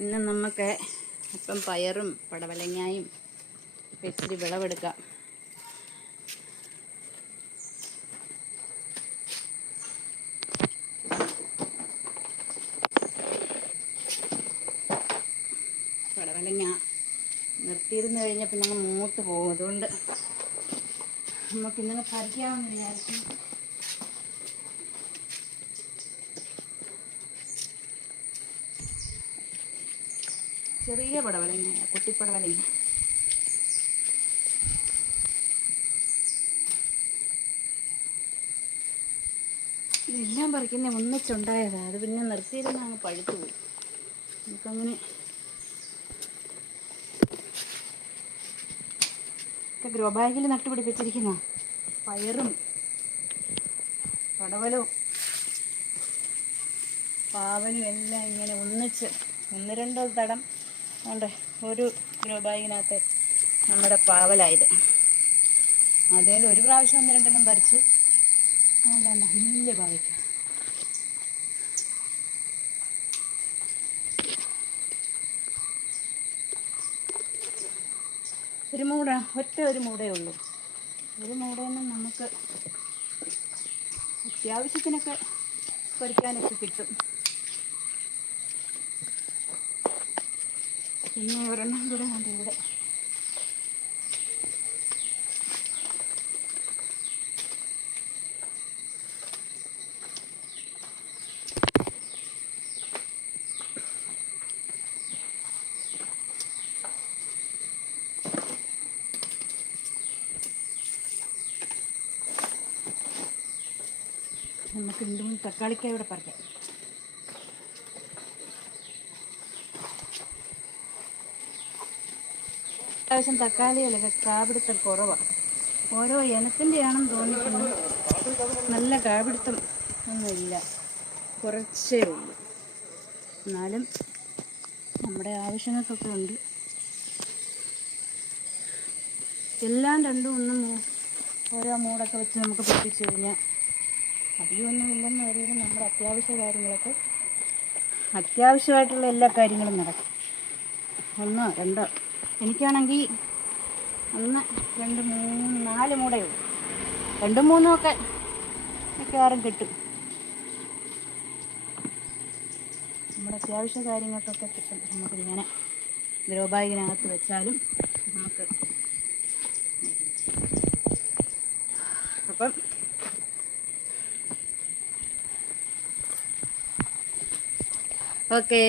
ഇന്ന് നമുക്ക് ഇപ്പം പയറും പടവലങ്ങായും ഇച്ചിരി വിളവെടുക്കാം. പടവലങ്ങ നിർത്തിയിരുന്നു കഴിഞ്ഞാൽ പിന്നെ അങ്ങ് മൂത്ത് പോകും. അതുകൊണ്ട് നമുക്കിന്നങ്ങ് പറിക്കാമെന്ന് വിചാരിച്ചു. ചെറിയ പടവലങ്ങ, കുട്ടിപ്പടവലങ്ങ. ഇതെല്ലാം പറിക്കുന്ന ഒന്നിച്ചുണ്ടായതാണ്. അത് പിന്നെ നിർത്തിയിരുന്ന അങ്ങ് പഴുത്തു പോയി. നമുക്കങ്ങനെ ഗ്രോ ബാഗിൽ നട്ടുപിടിപ്പിച്ചിരിക്കുന്ന പയറും പടവലവും പാവലും എല്ലാം ഇങ്ങനെ ഒന്നിച്ച് ഒന്ന് രണ്ടോ തടം ഉണ്ട്. ഒരു ഗ്രോ ബാഗിനകത്ത് നമ്മുടെ പാവലായത്. അതേലും ഒരു പ്രാവശ്യം ഒന്ന് രണ്ടെണ്ണം പറിച്ച് അല്ലാണ്ട് വലിയ പാവയ്ക്ക. ഒരു മൂട, ഒരു മൂടേ ഉള്ളൂ. ഒരു മൂടയൊന്നും നമുക്ക് അത്യാവശ്യത്തിനൊക്കെ പറിക്കാനൊക്കെ കിട്ടും. പിന്നെ ഒരെണ്ണം കൂടെ ഉണ്ട് ഇവിടെ. നമുക്ക് വീണ്ടും തക്കാളിക്കായ ഇവിടെ പറിക്കാം. അത്യാവശ്യം തക്കാളിയിലൊക്കെ കാപിടുത്തം കുറവാണ്. ഓരോ ഇനത്തിൻ്റെ ആണെന്ന് തോന്നിക്കുന്നു. നല്ല കാപിടുത്തം ഒന്നുമില്ല, കുറച്ചേ ഉള്ളൂ. എന്നാലും നമ്മുടെ ആവശ്യങ്ങൾക്കൊക്കെ ഉണ്ട്. എല്ലാം രണ്ടും ഒന്നും ഓരോ മൂടൊക്കെ വെച്ച് നമുക്ക് പിടിപ്പിച്ച് കഴിഞ്ഞാൽ അധികമൊന്നുമില്ലെന്ന് പറയുന്നത് നമ്മുടെ അത്യാവശ്യമായിട്ടുള്ള എല്ലാ കാര്യങ്ങളും നടക്കും. ഒന്നോ രണ്ടോ, എനിക്കാണെങ്കിൽ 1 2 3 4 മൂടയേ ഉള്ളൂ. 2 3 ഒക്കെ മിക്കവാറും കിട്ടും. നമ്മുടെ അത്യാവശ്യ കാര്യങ്ങൾക്കൊക്കെ കിട്ടും. നമുക്കിങ്ങനെ ഗ്രോ ബാഗിനകത്ത് വെച്ചാലും നമുക്ക്. അപ്പം ഓക്കേ.